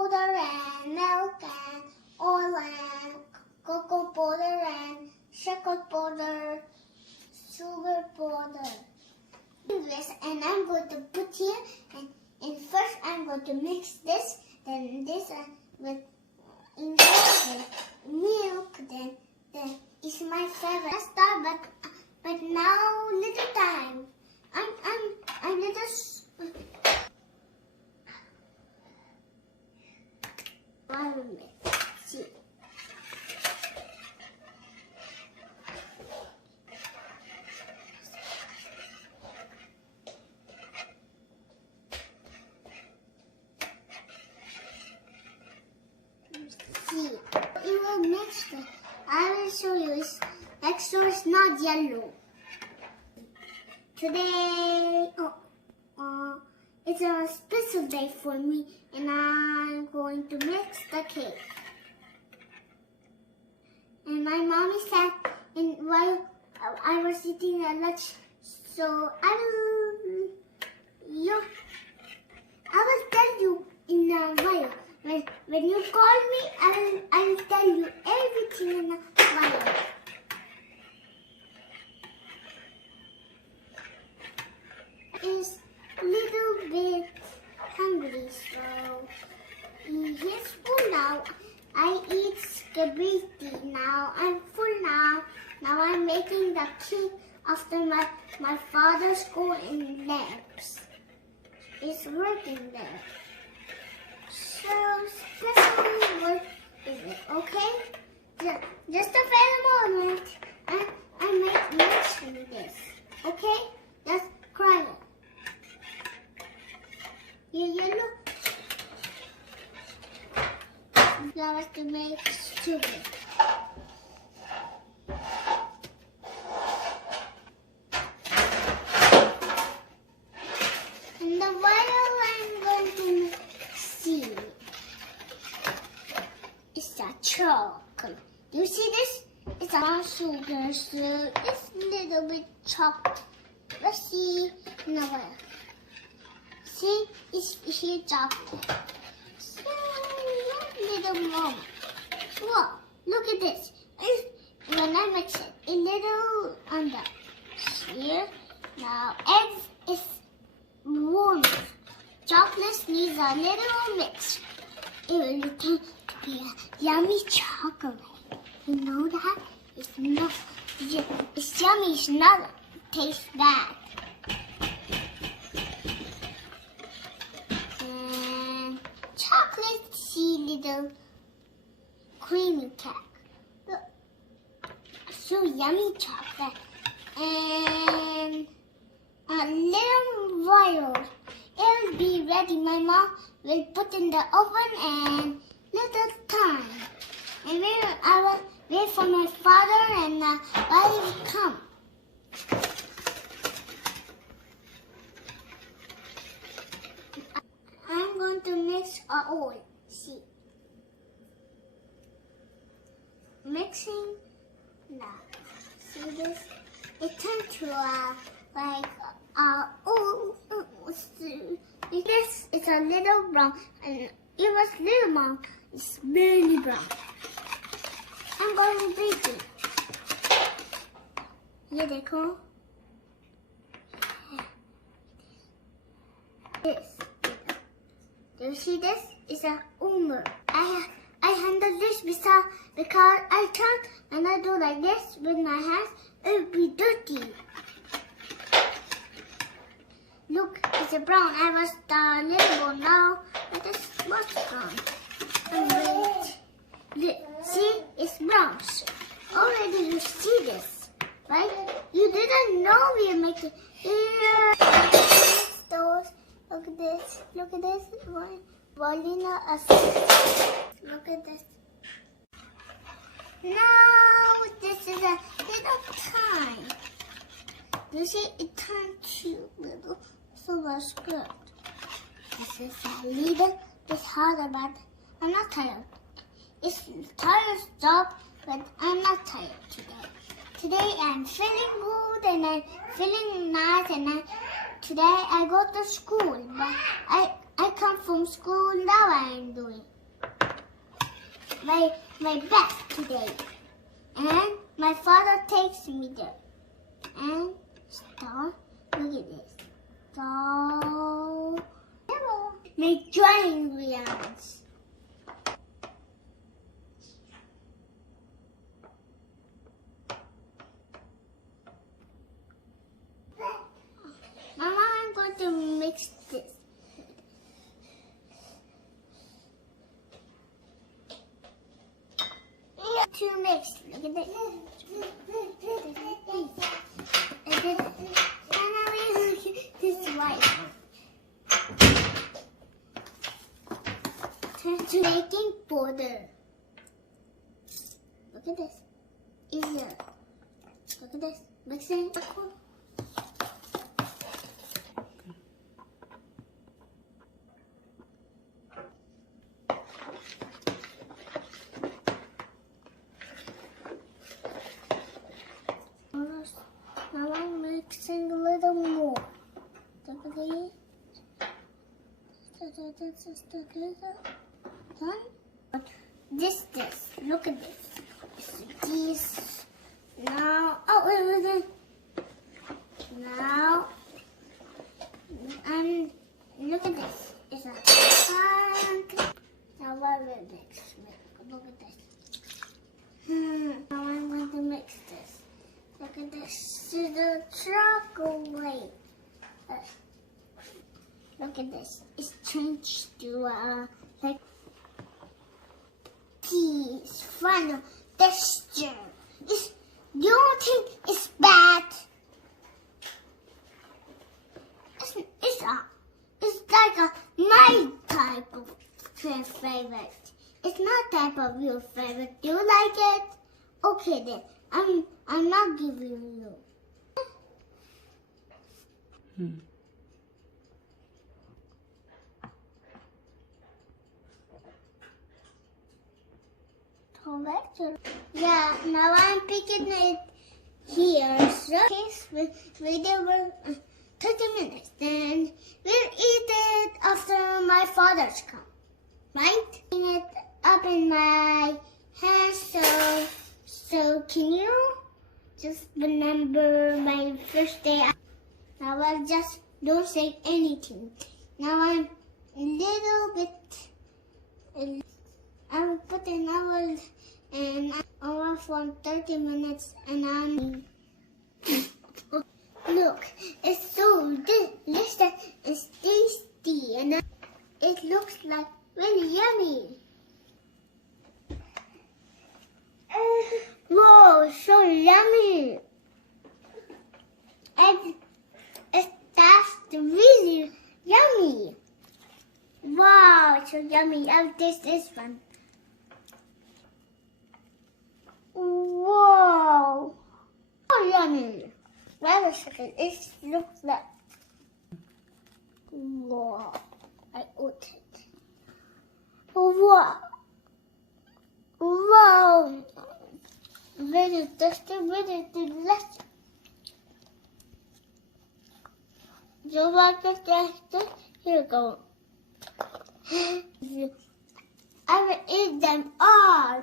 powder and milk and oil and cocoa powder and sugar powder, sugar powder. This, and I'm going to put here, and first I'm going to mix this, then this with milk, then it's my favorite star, but now little time. I'm little. See. See, it will mix the. I will show you. Next one is not yellow. Today, it's a special day for me, and I'm going to mix the cake. And my mommy said, and while I was eating a lunch, so I will tell you in a while. When you call me, I will tell you everything in a while. Is little bit hungry, so he's full now. I eat spaghetti now. I'm full now. Now I'm making the cake after my father's go in labs. It's working there. So special work is it, okay? Just a very moment. I mention this, okay? Just cry it. You look. Now I have to make sugar. And the while I'm going to see. It's a chocolate. Do you see this? It's a sugar, so it's a little bit chocolate. Let's see. No way. See, it's here chocolate. So, little more. Whoa, look at this. When I mix it, a little under here. Now, eggs is warm. Chocolate needs a little mix. It will turn to be a yummy chocolate. You know that? It's not. It's yummy. It's not taste bad. Chocolate little creamy cake. Look, so yummy chocolate. And a little while it will be ready. My mom will put in the oven and little time. And I will wait for my father and while he will come. I'm going to mix oil. See. Mixing now. See this? It turned to this is a little brown and it was little brown. It's really brown. I'm going to bake it. ये देखो. This. Do you see this? It's a umber. I handle this because I can't, and I do like this with my hands. It will be dirty. Look, it's a brown. I was the little one now. It is what's brown. Wait. See, it's brown. Already you see this, right? You didn't know we are making stores. Look at this. Look at this. Volina. Look at this. Now this is a little time. You see, it turned to little silver skirt. This is a little bit harder, but I'm not tired. It's tired job, but I'm not tired today. Today I'm feeling good and I'm feeling nice, and today I go to school, but I come from school, now I am doing my best today. And my father takes me there. And start, look at this. So, make drawing crayons. Mama, I'm going to mix this. To mix, look at this. This white. Turn to making border. Look at this. Easier. Look at this. Mixing. Now I'm mixing a little more. Look at this. Done. This. Look at this. This. Now. Oh, wait. Now. And look at this. It's a now what will mix? Look at this. Now I'm going to mix this. Look at this. This is the chocolate. Look at this. It's changed to like this final texture. You don't think it's bad? It's like my type of favorite. It's not type of your favorite. Do you like it? Okay then. I'm not giving you. Yeah, now I'm picking it here. So, video will 30 minutes. Then we'll eat it after my father's come. Right? Putting it up in my hand. So can you just remember my first day? Now I just don't say anything. Now I'm a little bit. I'm putting hour and hour for 30 minutes and I'm look, it's so delicious, it's tasty and it looks like really yummy. Whoa, so yummy. And that's really yummy. Wow, so yummy. I'll taste this one. Whoa! So yummy. Wait a second. It looks like. Whoa! I ate it. Wow! Wow! Very tasty, very delicious. You like the taste? Here you go. I will eat them all.